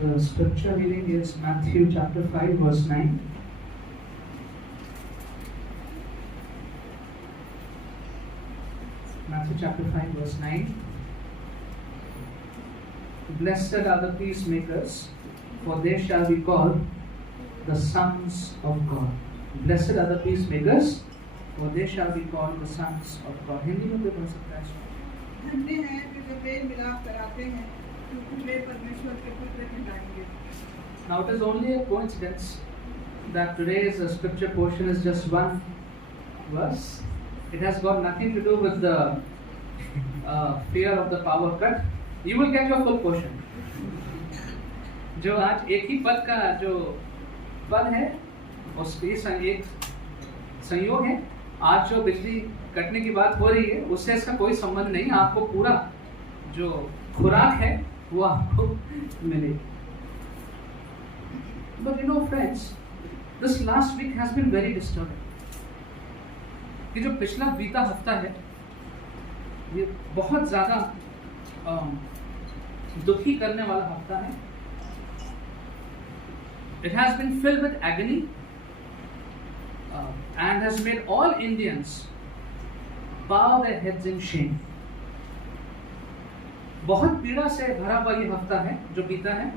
The scripture reading is Matthew chapter 5 verse 9. Matthew chapter 5 verse 9. Blessed are the peacemakers, for they shall be called the sons of God. Blessed are the peacemakers, for they shall be called the sons of God. Hindi में कोई पढ़ सकता है? धन्य हैं जो mail मिलाप कराते हैं, क्योंकि वे परमेश्वर के पुत्र कहलाएंगे. Now it is only a coincidence that today's scripture portion is just one verse. It has got nothing to do with the fear of the power cut. You will get your full portion. जो आज एक ही पद का जो पद है, उसके एक संयोग है. आज जो बिजली कटने की बात हो रही है, उससे इसका कोई संबंध नहीं. आपको पूरा जो खुराक है वो आपको मिलेगी. But you know friends, this last week has been very disturbing. कि जो पिछला बीता हफ्ता है, ये बहुत ज़्यादा दुखी करने वाला हफ्ता है. It has been filled with agony and has made all Indians bow their heads in shame. बहुत पीड़ा से भरा हुआ ये हफ्ता है जो बीता है.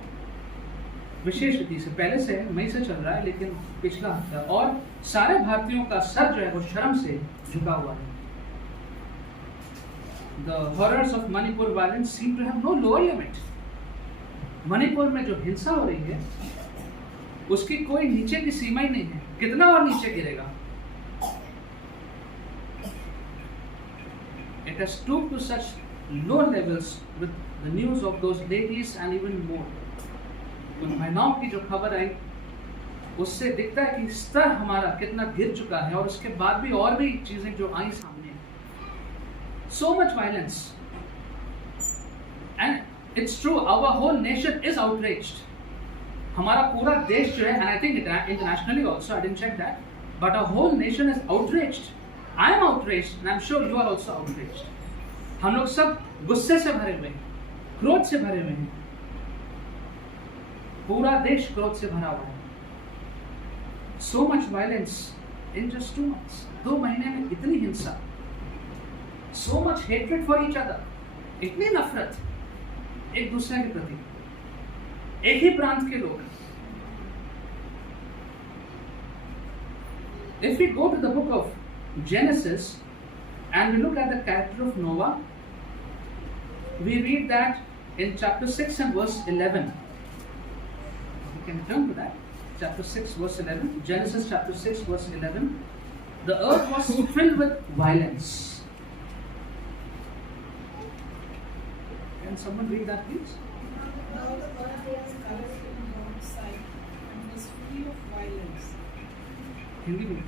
विशेष रीति से पहले से मई से चल रहा है, लेकिन पिछला हफ्ता और सारे भारतीयों का सर जो है वो शर्म से झुका हुआ है. The horrors of Manipur violence seem to have no lower limit. Manipur में जो हिंसा हो रही है उसकी कोई नीचे की सीमा ही नहीं है. कितना और नीचे गिरेगा? It has stooped to such low levels with the news of those ladies and even more. उन महिलाओं की जो खबर आई उससे दिखता है कि स्तर हमारा कितना गिर चुका है, और उसके बाद भी और भी चीजें जो आई सामने. So much violence, and it's true, our whole nation is outraged. हमारा पूरा देश जो है, and I think internationally also, I didn't check that, but our whole nation is outraged. I am outraged, and I'm sure you are also outraged. हम लोग सब गुस्से से भरे हुए हैं, क्रोध से भरे हुए हैं. पूरा देश क्रोध से भरा हुआ है. So much violence in just 2 months. 2 महीने में इतनी हिंसा. So much hatred for each other. इतनी नफरत एक दूसरे के प्रति. एक ही प्रांत के लोग. If we go to the book of Genesis and we look at the character of Noah, we read that in chapter 6 and verse 11. We can turn to that. Chapter 6 verse 11. Genesis chapter 6 verse 11. The earth was filled with violence. Can someone read that please? Now the earth was corrupt in God's sight and was full of violence. Hindi में.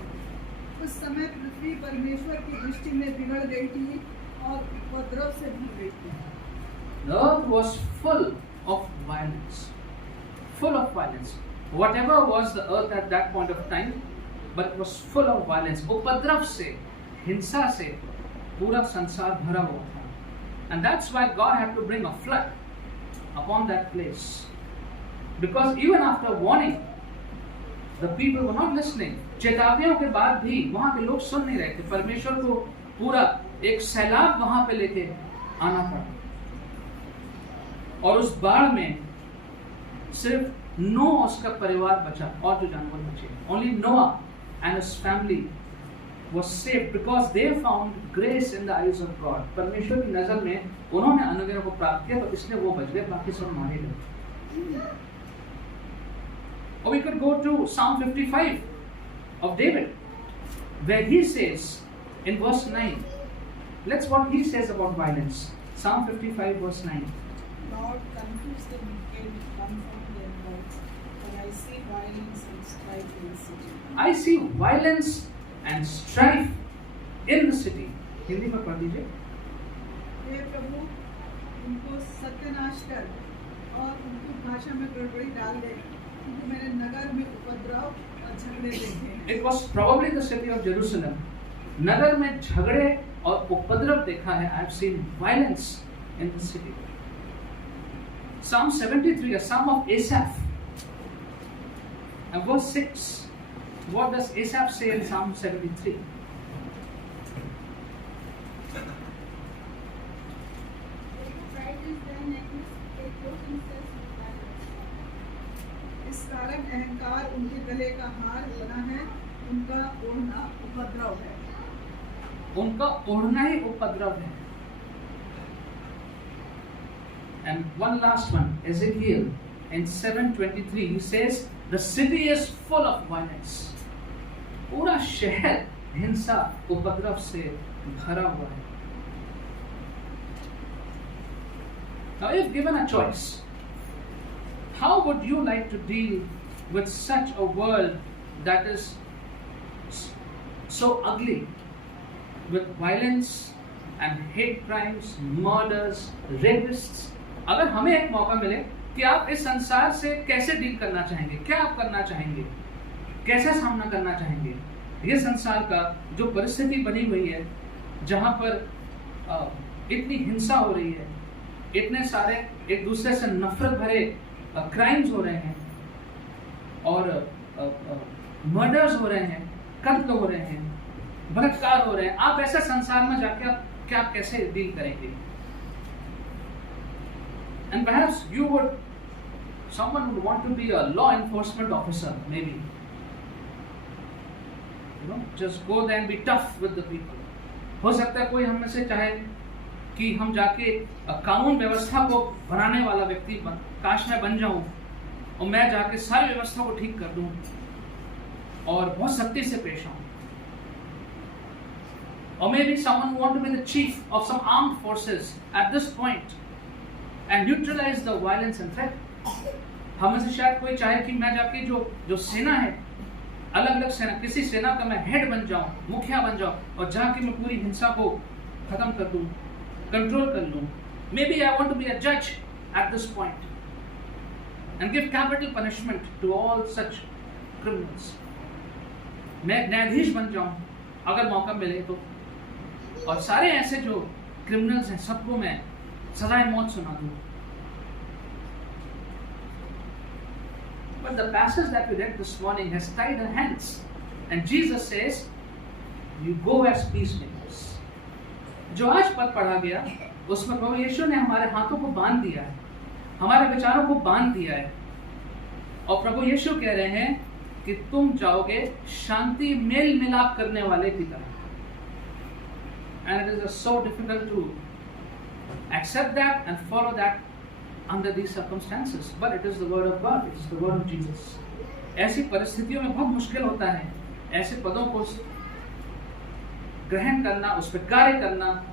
उस समय पृथ्वी परमेश्वर की दृष्टि में बिगड़ गई थी और उपद्रव से भर गई थी. The earth was full of violence. Full of violence. Whatever was the earth at that point of time, but it was full of violence. उपद्रव से, हिंसा से पूरा संसार भरा हुआ था. And that's why God had to bring a flood upon that place. Because even after warning, the people were not listening. चेतावनियों के बाद भी वहां के लोग सुन नहीं रहे थे. परमेश्वर को पूरा एक सैलाब वहां पे लेके आना पड़ा. और उस बाढ़ में सिर्फ नोआ उसका परिवार बचा और जो जानवर बचे. Only Noah and his family was saved because they found grace in the eyes of God. परमेश्वर की नजर में उन्होंने अनुग्रह को प्राप्त किया, तो इसलिए वो बच गए, बाकी सब मारे गए. Or we could go to Psalm 55 of David, where he says in verse 9, let's what he says about violence. Psalm 55 verse 9. Lord, confuse the wicked, confound their mouths, for I see violence and strife in the city. I see violence and strife in the city. Hindi में पढ़ दीजिए. हे प्रभु, उनको सत्यानाश कर और उनकी भाषा में गड़बड़ी डाल दे, क्योंकि मैंने नगर में उपद्रव और झगड़े देखे. It was probably the city of Jerusalem. नगर में झगड़े और उपद्रव देखा है. I have seen violence in the city. Psalm 73, a psalm of Asaph. And verse 6, what does Asaph say in Psalm 73? इस कारण अहंकार उनके गले का हार बना है, उनका ओढ़ना उपद्रव है। उनका ओढ़ना ही उपद्रव है। And one last one, Ezekiel in 7:23, he says, the city is full of violence. पूरा शहर हिंसा उपद्रव से भरा हुआ है। Now, if given a choice, how would you like to deal with such a world that is so ugly, with violence and hate crimes, murders, rapists? अगर हमें एक मौका मिले कि आप इस संसार से कैसे डील करना चाहेंगे, क्या आप करना चाहेंगे, कैसे सामना करना चाहेंगे? ये संसार का जो परिस्थिति बनी हुई है, जहाँ पर इतनी हिंसा हो रही है, इतने सारे एक दूसरे से नफरत भरे क्राइम्स हो रहे हैं और मर्डर्स हो रहे हैं, कत्ल हो रहे हैं, बलात्कार हो रहे हैं, आप ऐसे संसार में जाके आप कैसे डील करेंगे? And perhaps someone would want to be a law enforcement officer, maybe. Just go there and be tough with the people. हो सकता है कोई हम में से चाहे कि हम जाके कानून व्यवस्था को बनाने वाला व्यक्ति काश मैं बन जाऊं और मैं जाके सारी व्यवस्था को ठीक कर दूं और बहुत सख्ती से पेश आऊं. Or maybe someone want to be the chief of some armed forces at this point and neutralize the violence and threat. हम में से शायद कोई चाहे कि मैं जाके जो सेना है, अलग अलग सेना, किसी सेना का मैं हेड बन जाऊं, मुखिया बन जाऊं और जाके मैं पूरी हिंसा को खत्म कर दूं, कंट्रोल कर लूं. Maybe I want to be a judge at this point and give capital punishment to all such criminals. मैं न्यायाधीश बन जाऊं अगर मौका मिले तो, और सारे ऐसे जो क्रिमिनल्स हैं सबको मैं सजाए मौत सुना दूं. But the passage that we read this morning has tied our hands, and Jesus says, "You go as peacemakers." जो आज पद पढ़ा गया उसमें प्रभु यीशु ने हमारे हाथों को बांध दिया है, हमारे विचारों को बांध दिया है, और प्रभु यीशु कह रहे हैं कि तुम जाओगे शांति मेल मिलाप करने वाले की तरह. And it is so difficult to accept that and follow that under these circumstances, but it is the word of God, it is the word of Jesus. ऐसी परिस्थितियों में बहुत मुश्किल होता है ऐसे पदों को ग्रहण करना, उस पर कार्य करना,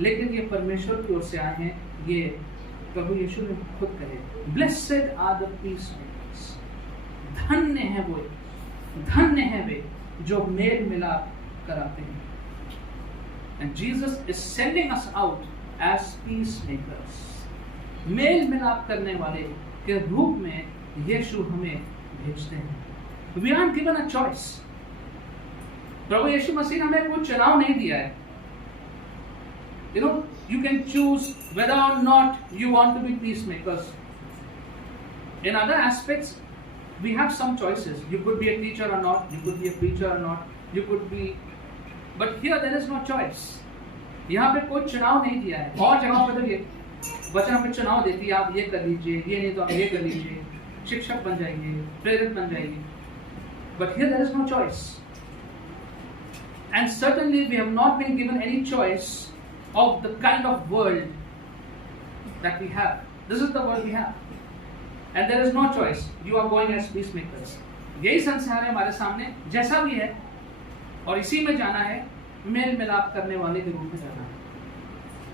लेकिन ये परमेश्वर की ओर से आए हैं. ये प्रभु यीशु ने खुद कहे, Blessed are the peacemakers. धन्य है वो, धन्य है वे जो मेल मिलाप कराते हैं. And Jesus is sending us out as peacemakers. मेल मिलाप करने वाले के रूप में यीशु हमें भेजते हैं. We aren't given a choice. प्रभु यीशु मसीह ने हमें कोई चुनाव नहीं दिया है. You can choose whether or not you want to be peacemakers. In other aspects, we have some choices. You could be a teacher or not. You could be a preacher or not. You could be. But here there is no choice. यहाँ पे कोई चुनाव नहीं दिया है. और जगहों पे तो ये वचन हमें चुनाव देती है, आप ये कर लीजिए, ये नहीं तो आप ये कर लीजिए, शिक्षक बन जाइए, प्रेरित बन जाइए. But here there is no choice. And certainly we have not been given any choice of the kind of world that we have. This is the world we have. And there is no choice. You are going as peacemakers. यही संसार है हमारे सामने, जैसा भी है, और इसी में जाना है, मेल मिलाप करने वाले के रूप में जाना है.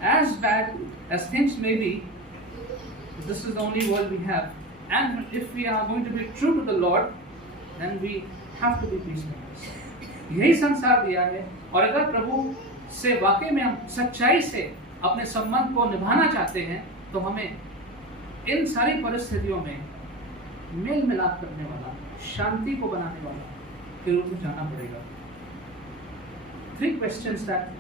As bad as things may be, this is the only world we have. And if we are going to be true to the Lord, then we have to be peacemakers. यही संसार दिया है, और अगर प्रभु से वाकई में हम सच्चाई से अपने संबंध को निभाना चाहते हैं, तो हमें इन सारी परिस्थितियों में मेल मिलाप करने वाला, शांति को बनाने वाला के रूप में जाना पड़ेगा. 3 questions that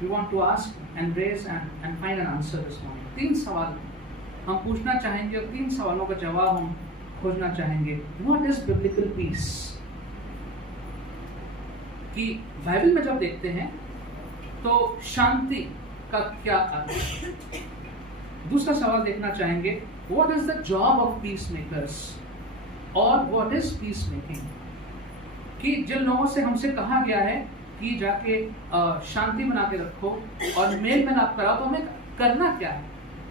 we want to ask and raise and find an answer this morning. 3 सवाल हम पूछना चाहेंगे और 3 सवालों का जवाब हम खोजना चाहेंगे। What is biblical peace? कि बाइबल में जब देखते हैं तो शांति का क्या अर्थ है? दूसरा सवाल देखना चाहेंगे, what is the job of peace makers? और व्हाट इज पीस मेकिंग? कि जिन लोगों से हमसे कहा गया है कि जाके शांति बना के रखो और मेल मिलाप कराओ, तो हमें करना क्या है,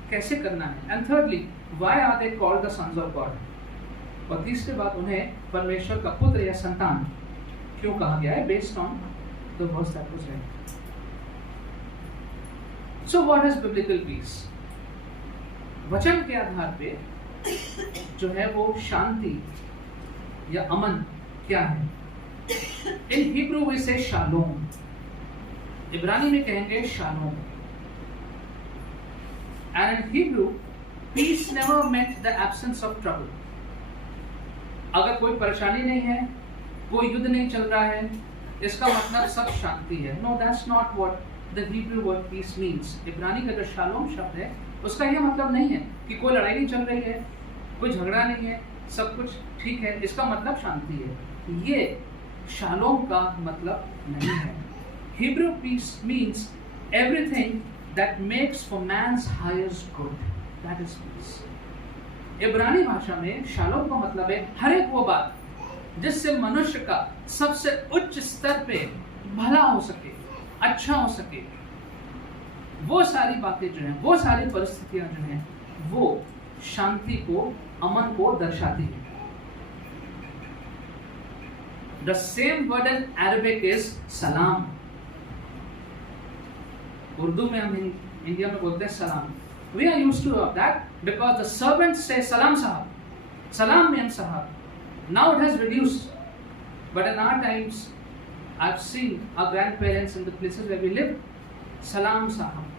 कैसे करना है? And thirdly, why are they called the sons of God? और तीसरी बात, उन्हें परमेश्वर का पुत्र या संतान क्यों कहा गया है, based on the verse that was read. So what is biblical peace? वचन के आधार पे जो है वो शांति या अमन क्या है? In Hebrew we say shalom, इब्रानी में कहेंगे shalom. And in Hebrew peace never meant the absence of trouble. अगर कोई परेशानी नहीं है, कोई युद्ध नहीं चल रहा है, इसका मतलब सब शांति है। No, that's not what the Hebrew word peace means. इब्रानी का जो शालोम शब्द है उसका यह मतलब नहीं है कि कोई लड़ाई नहीं चल रही है, कोई झगड़ा नहीं है, सब कुछ ठीक है, इसका मतलब शांति है। ये शालोम का मतलब नहीं है। Hebrew peace means everything that makes for man's highest good, that is peace. इब्रानी भाषा में शालोम का मतलब है हर एक वो बात जिससे मनुष्य का सबसे उच्च स्तर पे भला हो सके, अच्छा हो सके। वो सारी बातें जो हैं, वो सारी परिस्थितियां जो हैं, वो शांति को, अमन को दर्शाती है। The same word in Arabic is सलाम। उर्दू में हम इंडिया में बोलते हैं सलाम। We are used to that because the servants say salam sahab. Salam means sahab. Now it has reduced, but in our times, I've seen our grandparents in the places where we live, salam sahab.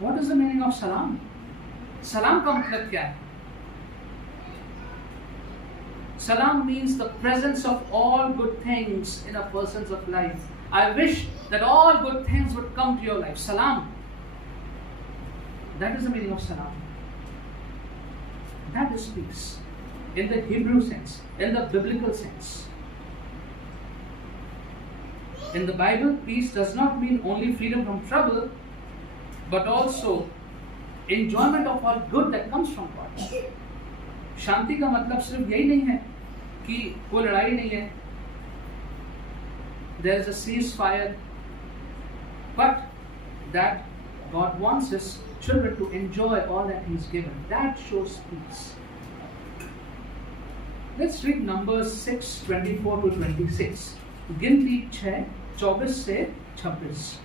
What is the meaning of salam? Salam का मतलब क्या है? Salam means the presence of all good things in a person's of life. I wish that all good things would come to your life. Salam. That is the meaning of salam. That is peace in the Hebrew sense, in the biblical sense. In the Bible, peace does not mean only freedom from trouble, but also enjoyment of all good that comes from God. शांति का मतलब सिर्फ यही नहीं है कि कोई लड़ाई नहीं है, there is a ceasefire, but that God wants His children to enjoy all that He's given. That shows peace. Let's read Numbers 6:24 to 26. गिनती 6:24 से 26.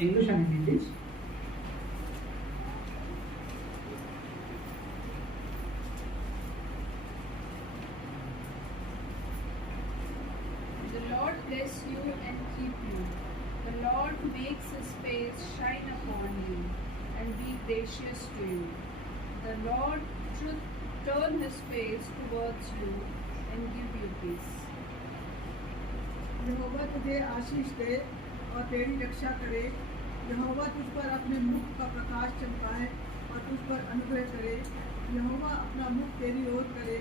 English and Hindi, please. The Lord bless you and keep you. The Lord makes His face shine upon you and be gracious to you. The Lord should turn His face towards you and give you peace. यहोवा तुझे आशीष दे और तेरी रक्षा करे। यहोवा तुझ पर अपने मुख का प्रकाश चमकाए और तुझ पर अनुग्रह करे। यहोवा अपना मुख तेरी ओर करे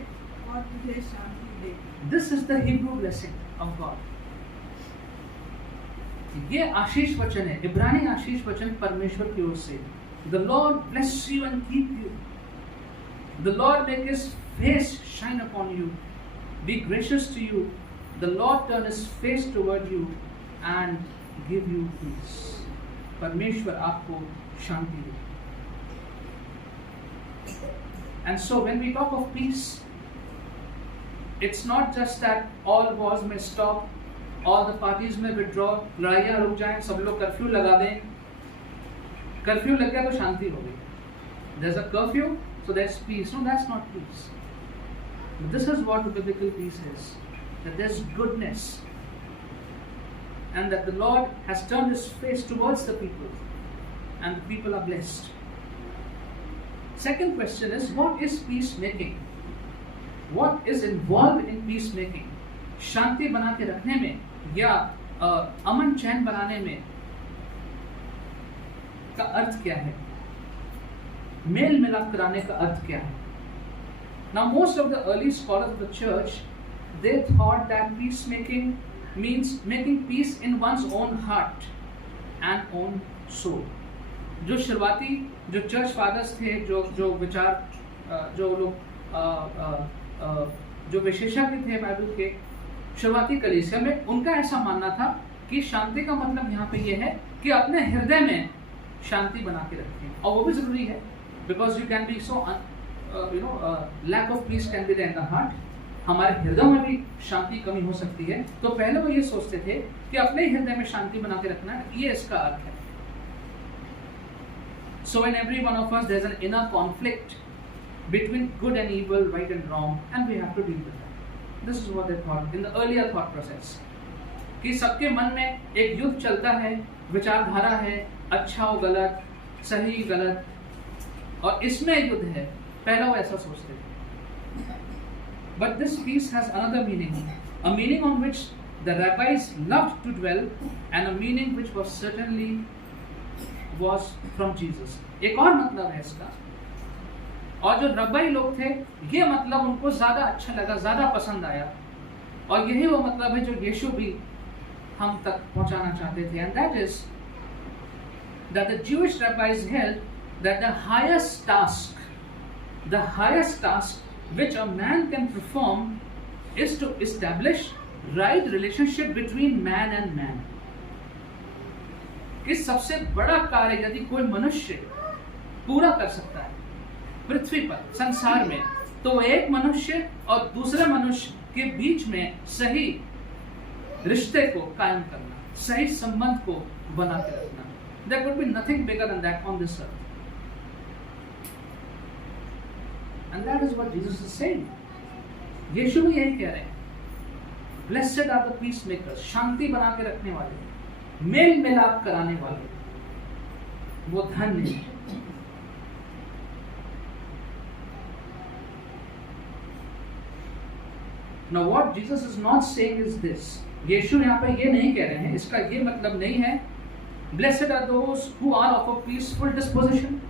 और तुझे शांति दे। This is the Hebrew blessing of God. ये आशीष वचन है, इब्रानी आशीष वचन परमेश्वर की ओर से। The Lord bless you and keep you. The Lord make His face shine upon you, be gracious to you. The Lord turn His face toward you and give you peace. परमेश्वर आपको शांति दे। And so when we talk of peace, it's not just that all wars may stop, all the parties may withdraw, लड़ाइयाँ रुक जाएं, सब लोग curfew लगा दें। Curfew लग गया तो शांति हो गई। There's a curfew, so there's peace. No, that's not peace. But this is what the biblical peace is. That there's goodness, and that the Lord has turned His face towards the people, and the people are blessed. Second question is, what is peacemaking? What is involved in peacemaking? शांति बना के रखने में या अमन चैन बनाने में का अर्थ क्या है, मेल मिलाप कराने का अर्थ क्या है? Now most of the early scholars of the church, they thought that peacemaking means making peace in one's own heart and own soul. जो शुरुआती जो चर्च फादर्स थे, जो विचार जो लोग जो विशेषज्ञ थे बाइबल के शुरुआती कलीसिया में, उनका ऐसा मानना था कि शांति का मतलब यहाँ पे ये है कि अपने हृदय में शांति बना के रखें, और वो भी जरूरी है, because you can be so lack of peace can be there in the heart, हमारे हृदय में भी शांति कमी हो सकती है। तो पहले वो ये सोचते थे कि अपने हृदय में शांति बना के रखना, ये इसका अर्थ है। So in every one of us there is an inner conflict between good and evil, right and wrong, and we have to deal with that. This is what they thought in the earlier thought process. कि सबके मन में एक युद्ध चलता है, विचारधारा है, अच्छा और गलत, सही गलत, और इसमें युद्ध है। पहला वो ऐसा सोचते थे। But this peace has another meaning, a meaning on which the rabbis loved to dwell, and a meaning which was certainly was from Jesus. एक और मतलब है इसका, और जो रब्बाई लोग थे, ये मतलब उनको ज्यादा अच्छा लगा, ज्यादा पसंद आया, और यही वो मतलब है जो यीशु भी हम तक पहुंचाना चाहते थे। And that is that the Jewish rabbis held that the highest task which a man can perform is to establish right relationship between man and man. कि सबसे बड़ा कार्य यदि कोई मनुष्य पूरा कर सकता है पृथ्वी पर, संसार में, तो एक मनुष्य और दूसरे मनुष्य के बीच में सही रिश्ते को कायम करना, सही संबंध को बना के रखना। There could be nothing bigger than that on this earth. And that is what Jesus is saying. यीशु भी यही कह रहे हैं, Blessed are the peacemakers, शांति बना के रखने वाले, मेल मिलाप कराने वाले, वो धन्य है। Now what Jesus is not saying is this. यीशु यहाँ पे ये नहीं कह रहे हैं, इसका ये मतलब नहीं है Blessed are those who are of a peaceful disposition.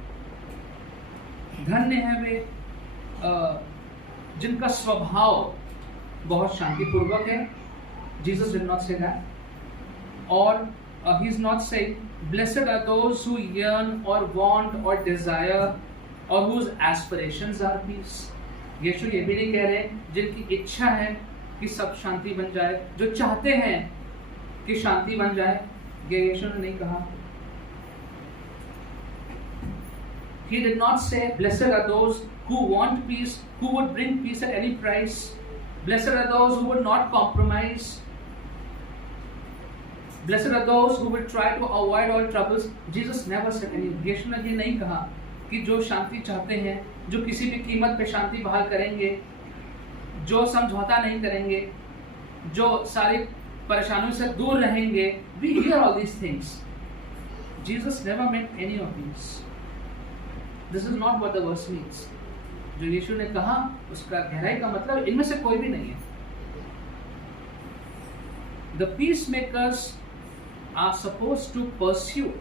धन्य है वे जिनका स्वभाव बहुत शांतिपूर्वक है। Jesus did not say that. Or he is not saying blessed are those who yearn or want or desire or whose aspirations are peace. यीशु ये भी नहीं कह रहे जिनकी इच्छा है कि सब शांति बन जाए, जो चाहते हैं कि शांति बन जाए, ये यीशु ने नहीं कहा। He did not say blessed are those who want peace, who would bring peace at any price. Blessed are those who would not compromise. Blessed are those who will try to avoid all troubles. Jesus never said any. यीशु ने ये नहीं कहा कि जो शांति चाहते हैं, जो किसी भी कीमत पे शांति बहाल करेंगे, जो समझौता नहीं करेंगे, जो सारी परेशानियों से दूर रहेंगे. We hear all these things. Jesus never meant any of these. This is not what the verse means. जो यीशु ने कहा उसका गहराई का मतलब इनमें से कोई भी नहीं है. The peacemakers are supposed to pursue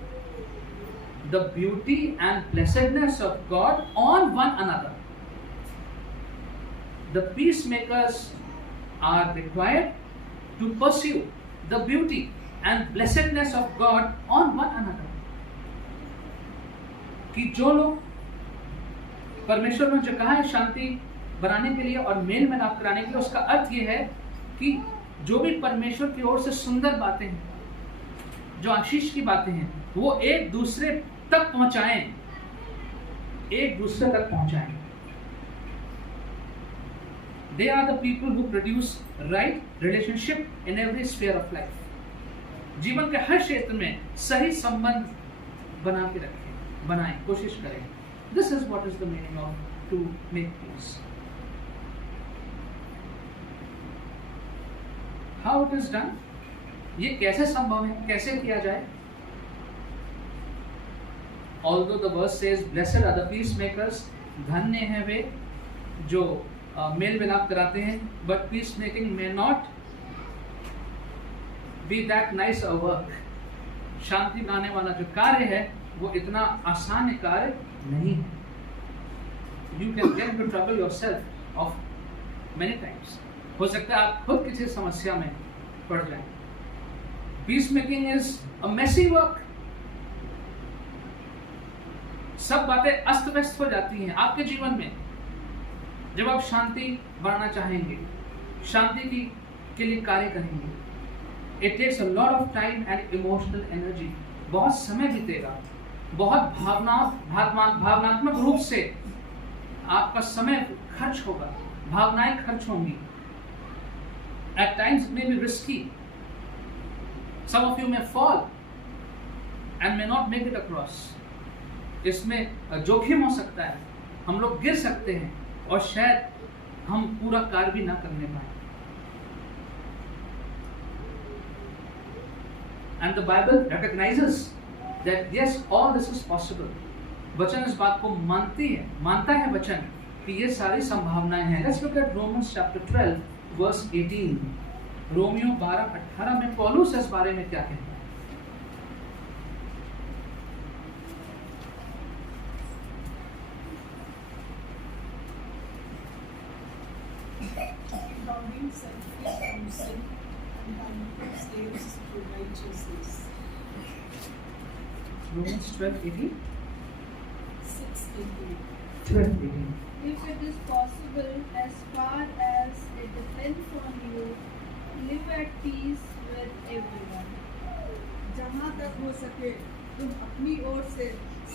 the beauty and blessedness of God on one another. The peacemakers are required to pursue the beauty and blessedness of God on one another. कि जो लोग परमेश्वर ने जो कहा है शांति बनाने के लिए और मेल मिलाप कराने के लिए, उसका अर्थ ये है कि जो भी परमेश्वर की ओर से सुंदर बातें हैं, जो आशीष की बातें हैं, वो एक दूसरे तक पहुंचाएं, एक दूसरे तक पहुंचाएं. They are the people who produce right relationship in every sphere of life. जीवन के हर क्षेत्र में सही संबंध बना के रखें, बनाएं, कोशिश करें. This is what is the meaning of to make peace. How it is done? ये कैसे संभव है, कैसे किया जाए? Although the verse says, "Blessed are the peacemakers," धन्य हैं वे जो मेल मिलाप कराते हैं, but peacemaking may not be that nice a work. शांति लाने वाला जो कार्य है वो इतना आसान कार्य नहीं है. You can get into trouble yourself of many times. हो सकता है आप खुद किसी समस्या में पड़ जाएं. Peacemaking is a messy work. सब बातें अस्त व्यस्त हो जाती हैं आपके जीवन में जब आप शांति बढ़ाना चाहेंगे, शांति के लिए कार्य करेंगे. It takes a lot of time and emotional energy. बहुत समय बीतेगा, बहुत भावनात्मक रूप से आपका समय खर्च होगा, भावनाएं खर्च होंगी. At times it may be risky. Some of you may fall and may not make it across. इसमें जोखिम हो सकता है, हम लोग गिर सकते हैं और शायद हम पूरा कार्य भी ना करने पाए. And the Bible recognizes that yes, all this is possible. वचन इस बात को मानता है वचन कि ये सारी संभावनाएं हैं. Let's look at Romans chapter 12 verse 18. Romeo 12:18 में पौलुस इस बारे में क्या कहता है? Romans 12:18. 12:18. If it is possible, as far as it depends on you, live at peace with everyone. जहाँ तक हो सके तुम अपनी ओर से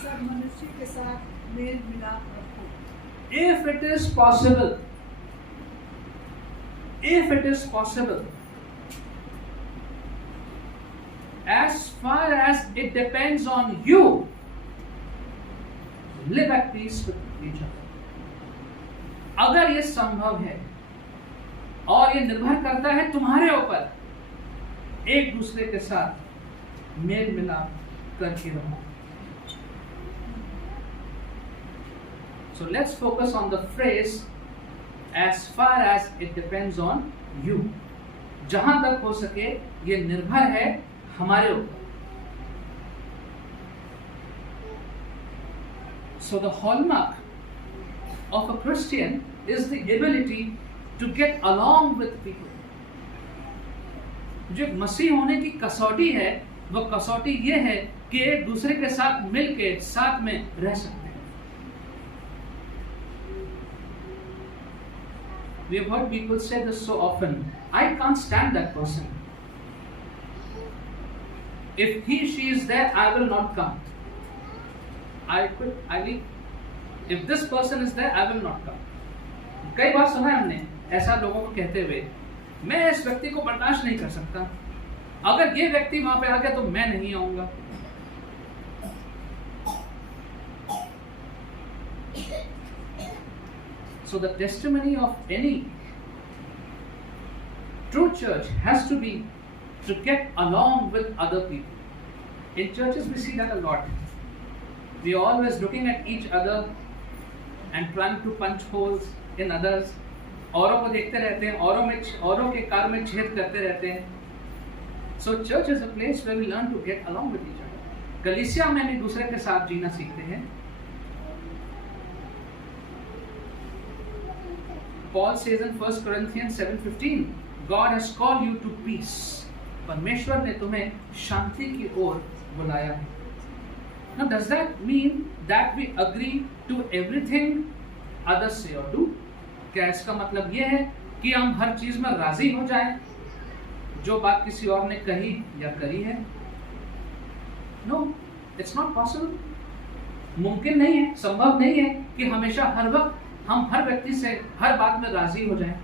सब मनुष्य के साथ मेल मिलाप रखो. If it is possible, as far as it depends on you, live at peace with each other. अगर ये संभव है और ये निर्भर करता है तुम्हारे ऊपर, एक दूसरे के साथ मेल मिलाप करके रहो. So let's focus on the phrase as far as it depends on you. जहां तक हो सके ये निर्भर है हमारे ऊपर. So the hallmark of a Christian is the ability to get along with people. जो मसीह होने की कसौटी है वो कसौटी ये है कि एक दूसरे के साथ मिलके साथ में रह सकते हैं. We have heard people say this so often. I can't stand that person. If he, she is there, I will not come. I leave. If this person is there, I will not come. कई बार सुना है हमने ऐसा लोगों को कहते हुए, मैं इस व्यक्ति को बर्दाश्त नहीं कर सकता, अगर ये व्यक्ति वहां पे आ गया तो मैं नहीं आऊंगा. So the testimony of any true church has to be to get along with other people. In churches we see that a lot. We are always looking at each other and trying to punch holes in others. औरों को देखते रहते हैं, औरों के car में छेद करते रहते हैं. So church is a place where we learn to get along with each other. कलीसिया में एक दूसरे के साथ जीना सीखते हैं. Paul says in 1 Corinthians 7:15, God has called you to peace. परमेश्वर ने तुम्हें शांति की ओर बुलाया है. Now does that mean that we agree to everything others say or do? क्या इसका मतलब ये है कि हम हर चीज में राजी हो जाएं जो बात किसी और ने कही या करी है? No, it's not possible. मुमकिन नहीं है, संभव नहीं है कि हमेशा हर वक्त हम हर व्यक्ति से हर बात में राजी हो जाएं.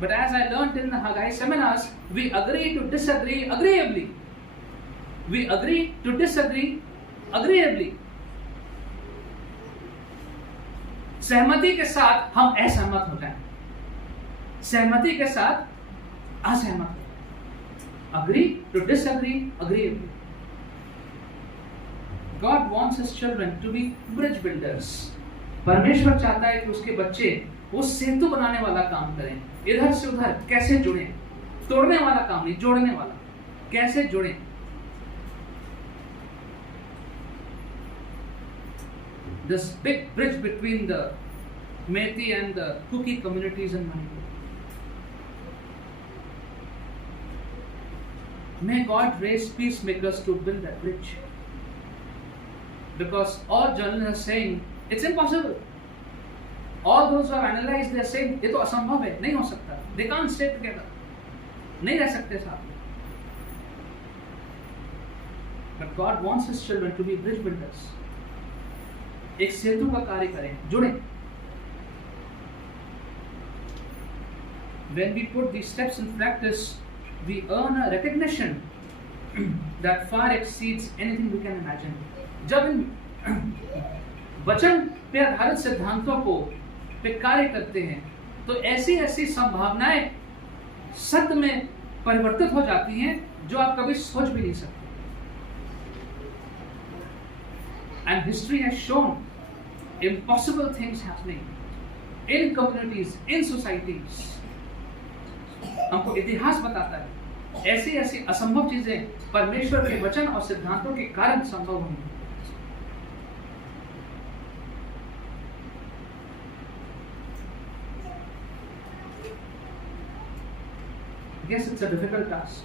But as I learned in the Haggai seminars, we agree to disagree agreeably. We agree to disagree agreeably. सहमति के साथ हम असहमत हो जाएं, सहमति के साथ असहमत हो जाएं. Agree to disagree agreeably. God wants His children to be bridge builders. परमेश्वर चाहता है कि उसके बच्चे वो सेतु बनाने वाला काम करें, इधर से उधर कैसे जुड़ें. तोड़ने वाला काम नहीं, जोड़ने वाला। कैसे जुड़े? This big bridge between the Methi and the Kuki communities in Manipur. May God raise peacemakers to build that bridge. Because all journalists are saying it's impossible. All those who have analyzed, they are saying ये तो असंभव है, नहीं हो सकता. They can't stay together. नहीं रह सकते साथ में. But God wants His children to be bridge builders. एक सेतु का कार्य करें, जुड़े. When we put these steps in practice, we earn a recognition that far exceeds anything we can imagine. जब इन वचन पे आधारित सिद्धांतों को पे कार्य करते हैं, तो ऐसी ऐसी संभावनाएं सत्य में परिवर्तित हो जाती हैं जो आप कभी सोच भी नहीं सकते. And history has shown impossible things happening in communities, in societies. हमको इतिहास बताता है ऐसी ऐसी असंभव चीजें परमेश्वर के वचन और सिद्धांतों के कारण संभव हुई. Yes, it's a difficult task.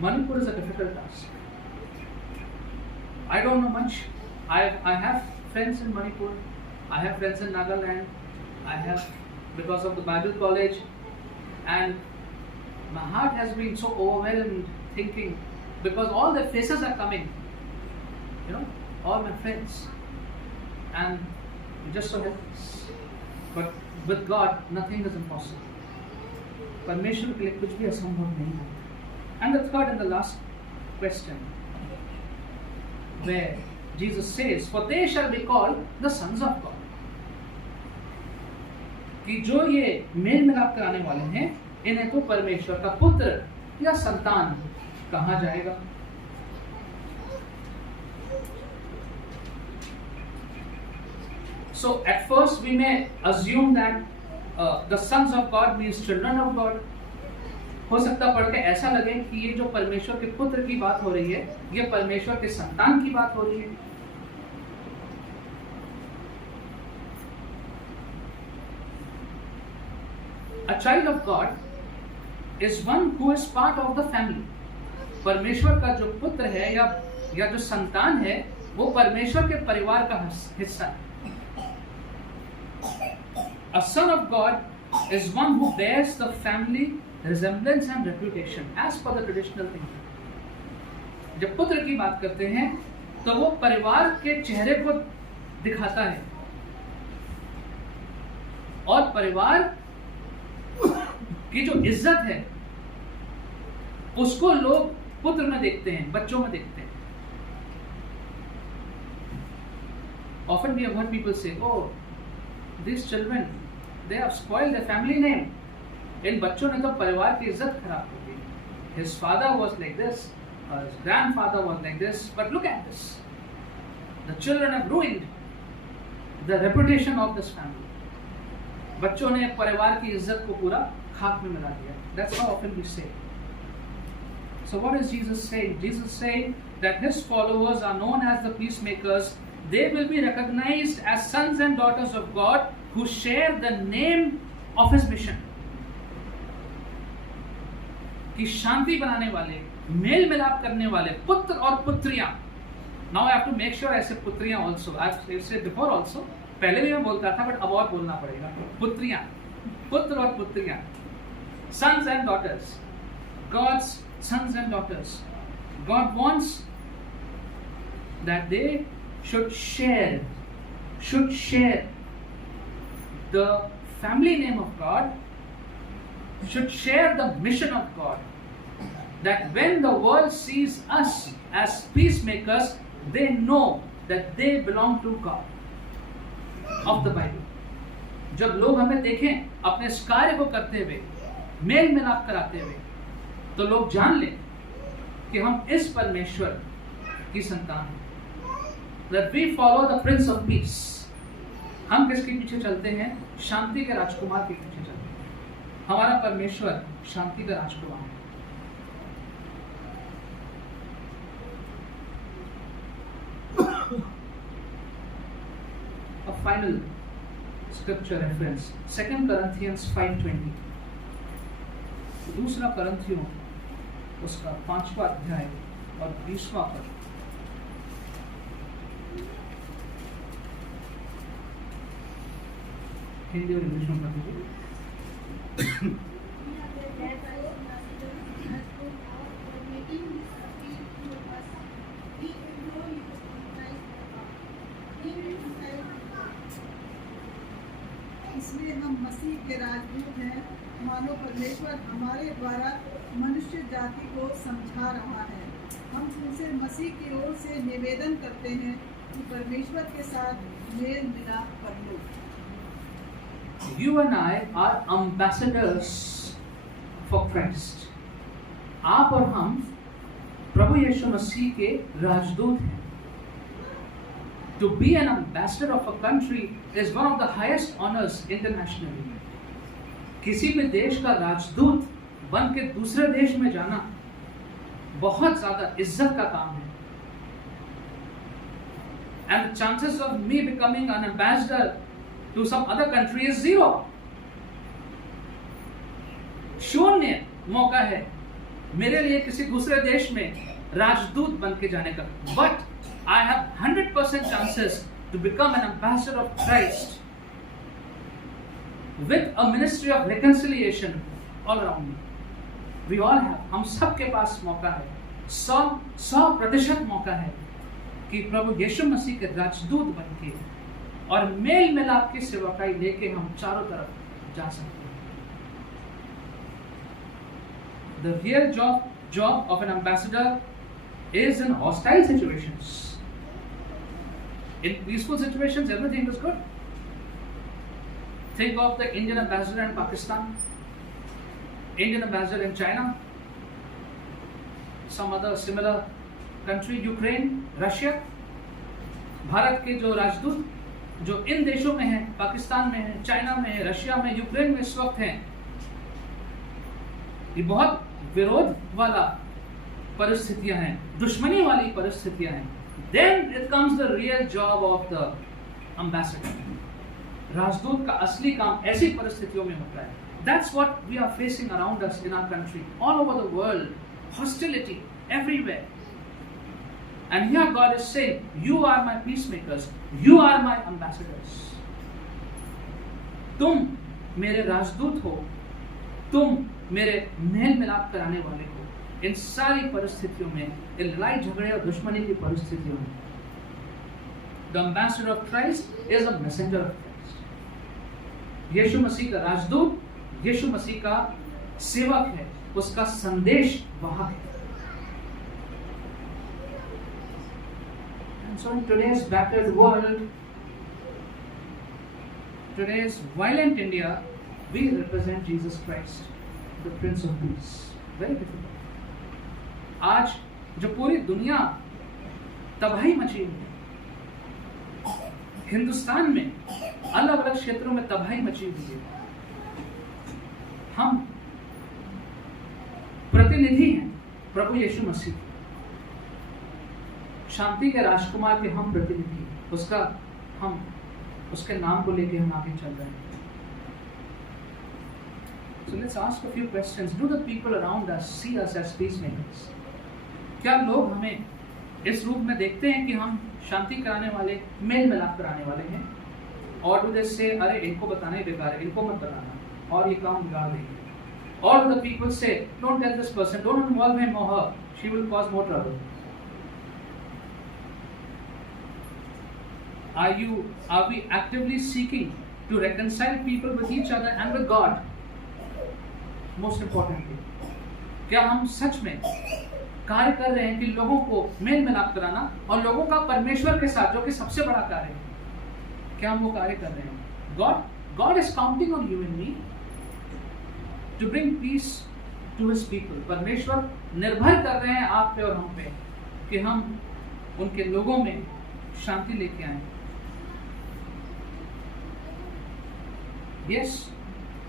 Manipur is a difficult task. I don't know much. I have friends in Manipur. I have friends in Nagaland. I have, because of the Bible college, and my heart has been so overwhelmed thinking, because all their faces are coming, all my friends, and just so helpless. But with God, nothing is impossible. परमेश्वर के लिए कुछ भी असंभव नहीं है. And the third and the last question, where Jesus says, "For they shall be called the sons of God." कि जो ये मेल मिलाप कराने वाले हैं, इन्हें तो परमेश्वर का पुत्र या संतान कहा जाएगा. So at first we may assume that the sons of God means children of God. हो सकता पढ़ के ऐसा लगे कि ये जो परमेश्वर के पुत्र की बात हो रही है, ये परमेश्वर के संतान की बात हो रही है. A child of God is one who is part of the family. परमेश्वर का जो पुत्र है या जो संतान है, वो परमेश्वर के परिवार का हिस्सा है. A son of God is one who bears the family resemblance and reputation as per the traditional thinking. जब पुत्र की बात करते हैं तो वो परिवार के चेहरे को दिखाता है, और परिवार की जो इज्जत है उसको लोग पुत्र में देखते हैं, बच्चों में देखते हैं. Often we have heard people say, "Oh, these children, they have spoiled their family name." इन बच्चों ने तो परिवार की इज्जत खराब कर दी. His father was like this, his grandfather was like this, but look at this. The children have ruined the reputation of this family. बच्चों ने परिवार की इज्जत को पूरा खाक में मिला दिया. That's how often we say. So what is Jesus saying? Jesus is saying that His followers are known as the peacemakers. They will be recognized as sons and daughters of God who share the name of His mission. कि शांति बनाने वाले, mail मिलाप करने वाले पुत्र और पुत्रियां. Now I have to make sure I say पुत्रियां also. I have said before also. पहले भी मैं बोलता था, but अब और बोलना पड़ेगा. पुत्रियां, पुत्र और पुत्रियां, sons and daughters, God's sons and daughters. God wants that they should share the family name of God, should share the mission of God. That when the world sees us as peacemakers, they know that they belong to God of the Bible. जब लोग हमें देखें अपने इस कार्य को करते हुए, मेल मिलाप कराते हुए, तो लोग जान लें कि हम इस परमेश्वर की संतान हैं. That we follow the Prince of Peace. हम किसके पीछे चलते हैं? शांति के राजकुमार के पीछे चलते हैं. हमारा परमेश्वर शांति का राजकुमार है. final scripture reference, 2 Corinthians 5:20. दूसरा करंथियों उसका 5वां अध्याय और 20वां पद. हिंदी और इंग्लिश में पढ़ लीजिए. इसलिए हम मसीह के राजदूत हैं, मानो परमेश्वर हमारे द्वारा मनुष्य जाति को समझा रहा है. हम तुमसे मसीह की ओर से निवेदन करते हैं कि परमेश्वर के साथ मेल मिलाप कर लो. You and I are ambassadors for Christ. आप और हम प्रभु यीशु मसीह के राजदूत हैं. To be an ambassador of a country is one of the highest honors internationally. किसी भी देश का राजदूत बन के दूसरे देश में जाना बहुत ज्यादा इज्जत का काम है. And the chances of me becoming an ambassador to some other country is 0. शून्य मौका है मेरे लिए किसी दूसरे देश में राजदूत बन के जाने का. But I have 100% chances to become an ambassador of Christ with a ministry of reconciliation all around me. We all have. हम सब के पास मौका है. 100% मौका है कि प्रभु यीशु मसीह के राजदूत बन के और मेल मिलाप की सेवकाई लेके हम चारों तरफ जा सकते हैं. The real job of an ambassador is in hostile situations. In peaceful situations, everything is good. Think of the Indian ambassador in Pakistan, Indian ambassador in China, some other similar country, Ukraine, Russia. Bharat के जो राजदूत जो इन देशों में हैं, पाकिस्तान में हैं, China में हैं, रशिया में, यूक्रेन में इस वक्त हैं, ये बहुत विरोध वाला परिस्थितियां हैं, दुश्मनी वाली परिस्थितियां हैं. Then it comes the real job of the ambassador. राजदूत का असली काम ऐसी परिस्थितियों में होता है. That's what we are facing around us in our country, all over the world, hostility everywhere. And here God is saying, you are my peacemakers, you are my ambassadors. तुम मेरे राजदूत हो, तुम मेरे मेल मिलाप कराने वाले हो इन सारी परिस्थितियों में, इन लड़ाई झगड़े और दुश्मनी की परिस्थितियों में. The ambassador of Christ is a messenger of Christ. यीशु मसीह का राजदूत, यीशु मसीह का सेवक है, उसका संदेश वाहक है. And so in today's battered world, today's violent India, we represent Jesus Christ, the Prince of Peace. Very difficult. आज जो पूरी दुनिया तबाही मची हुई है, हिंदुस्तान में अलग अलग क्षेत्रों में तबाही मची हुई है, हम प्रतिनिधि हैं प्रभु यीशु मसीह, शांति के राजकुमार के हम प्रतिनिधि हैं. हम उसके नाम को लेके हम आगे चल रहे हैं. So let's ask a few questions. Do the people around us see us as peacemakers? क्या लोग हमें इस रूप में देखते हैं कि हम शांति कराने वाले, मेल मिलाप कराने वाले हैं? और do they say, अरे इनको बताना ही बेकार है, इनको मत बताना और ये काम बिगाड़ देंगे? Or do the people say, don't tell this person, don't involve him or her, she will cause more trouble? Are we actively seeking to reconcile people with each other and with God? Most importantly, क्या हम सच में कार्य कर रहे हैं कि लोगों को मेल मिलाप कराना और लोगों का परमेश्वर के साथ, जो कि सबसे बड़ा कार्य है, क्या हम वो कार्य कर रहे हैं? God is counting on you and me to bring peace to his people. परमेश्वर निर्भर कर रहे हैं आप पे और हम पे कि हम उनके लोगों में शांति लेके आए. Yes,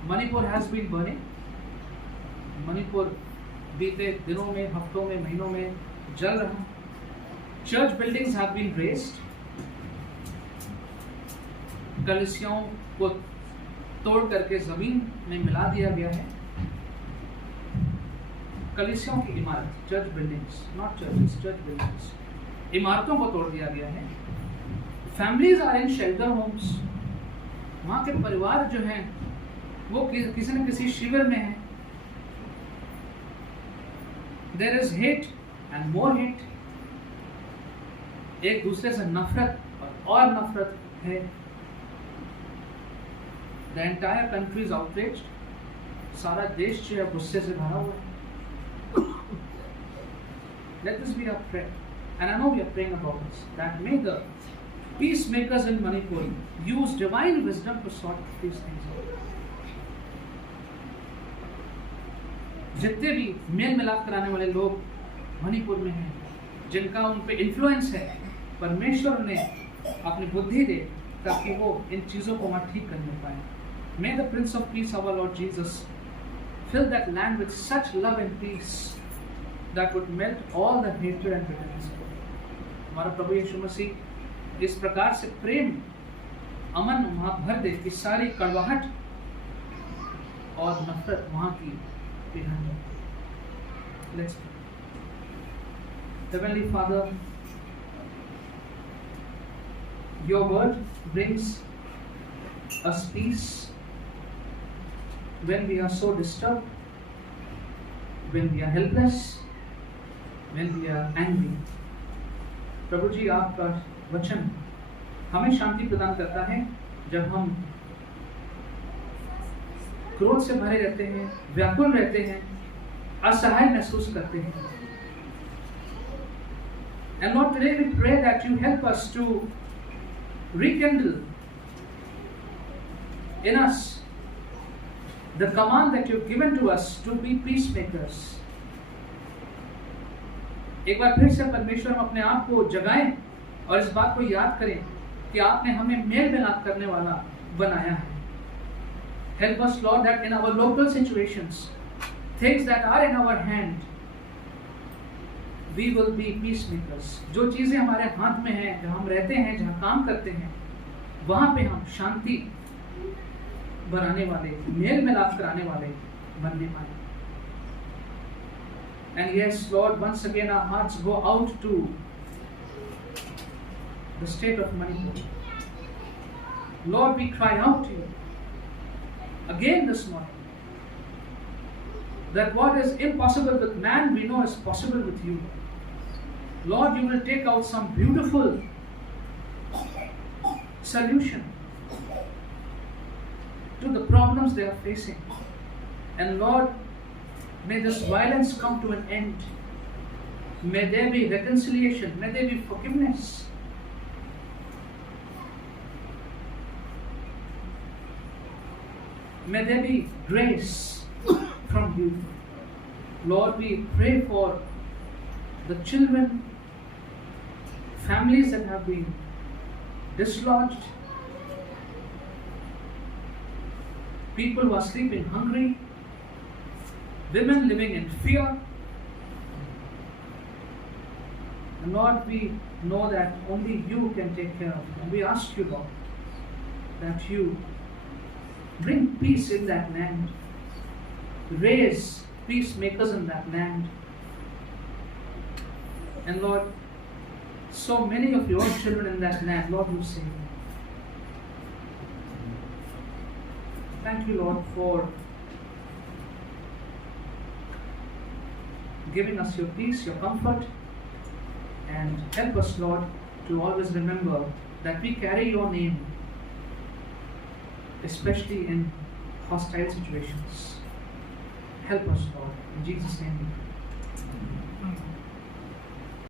Manipur has been burning. Manipur बीते दिनों में, हफ्तों में, महीनों में जल रहा. Church buildings have been razed. कलीसियाओं को तोड़ करके जमीन में मिला दिया गया है। कलीसियाओं की इमारत, church buildings, not churches, church buildings, इमारतों को तोड़ दिया गया है। Families are in shelter homes, वहाँ के परिवार जो हैं वो किसी न किसी शिविर में है। There is hate and more hate, एक दूसरे से नफरत और नफरत है। The entire country is outraged, सारा देश जो है गुस्से से भरा हुआ है। Let this be our prayer, and I know we are praying about this, that may the peacemakers in Manipur use divine wisdom to sort these things out. जितने भी मेल मिलाप कराने वाले लोग मणिपुर में हैं, जिनका उन पे इन्फ्लुएंस है, परमेश्वर ने अपनी बुद्धि दे ताकि वो इन चीजों को वहाँ ठीक करने पाए। May the Prince of Peace, our Lord Jesus, fill that land with such love and peace that would melt all the hatred and bitterness. हमारा प्रभु यीशु मसीह इस प्रकार से प्रेम अमन वहाँ भर दे कि सारी कड़वाहट और नफरत वहाँ की पिघल जाए। Let's pray. Heavenly Father, your word brings us peace when we are so disturbed, when we are helpless, when we are angry. प्रभु जी, आपका वचन हमें शांति प्रदान करता है जब हम क्रोध से भरे रहते हैं, व्याकुल रहते हैं, असहाय महसूस करते हैं। And Lord, today we pray that you help us to rekindle in us the command that you've given to us to be peacemakers. एक बार फिर से परमेश्वर हम अपने आप को जगाएं और इस बात को याद करें कि आपने हमें मेल मिलाप करने वाला बनाया है। Help us, Lord, that in our local situations, things that are in our hand, we will be peacemakers. जो चीजें हमारे हाथ में हैं, जहाँ हम रहते हैं, जहाँ काम करते हैं, वहाँ पे हम शांति बनाने वाले, मेल मिलाप कराने वाले बनने पाए। And yes, Lord, once again our hearts go out to the state of Manipur. Lord, we cry out to you again this morning that what is impossible with man, we know is possible with you. Lord, you will take out some beautiful solution to the problems they are facing. And Lord, may this violence come to an end. May there be reconciliation. May there be forgiveness. May there be grace from you. Lord, we pray for the children, families that have been dislodged, people who are sleeping hungry, women living in fear. And Lord, we know that only you can take care of them. We ask you, Lord, that you bring peace in that land, raise peacemakers in that land. And Lord, so many of your children in that land, Lord, you save them. Thank you, Lord, for giving us your peace, your comfort, and help us, Lord, to always remember that we carry your name, especially in hostile situations. Help us, Lord. In Jesus' name we pray.